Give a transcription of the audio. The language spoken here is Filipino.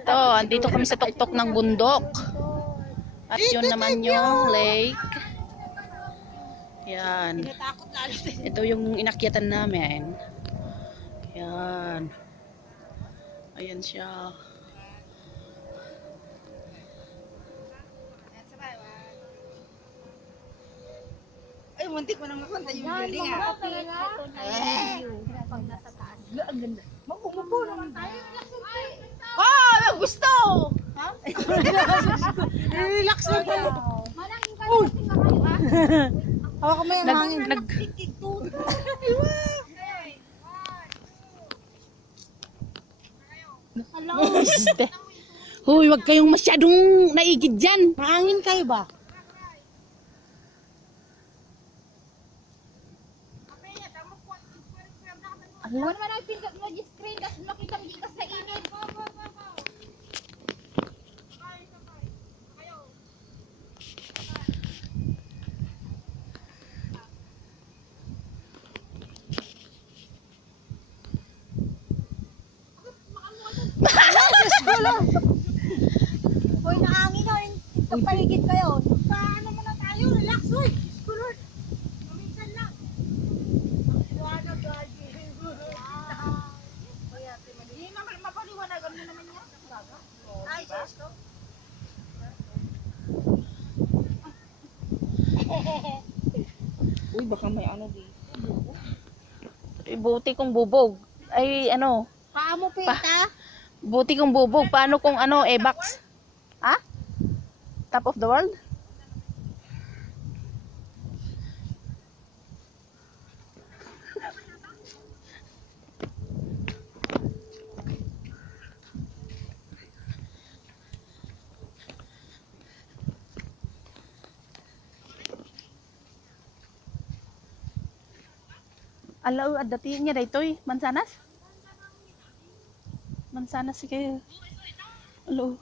Ito, andito kami sa tuktok ng bundok. At yun naman yung lake. Yan. Ito yung inakyatan namin. Yan. Ayan siya. Ay, muntik mo nang mapunta yung building ah. Pag nasa taas. Ang ganda. Mag-umupo naman tayo. Oh, gusto! Ha? Relax lang tayo. Malangin ka lang na kayo ha. Hawa ka mo yung hangin. Hello. Hoy, wag kayong masyadong naigid dyan. Mahangin kayo ba? Ala. Ano man ang pinag mo di screen kasi nakita mo gikas sa init. Hoy, naangin ho, yung paligid kayo. Paano mo na tayo? Relax, hoy. Kulot. Maminsan lang. Liwanag, gaji. Hindi naman mapaliwanagan mo naman yan. Ay, sus ko. Uy, baka may ano dito. Buti kong bubog. Ay, ano? Paa mo, Pita? Buti kong bubog. Paano kung ano, box? Ha? Top of the world? Alaw, adatiin niya daytoy. Mansanas? Mansanas sige. Alaw.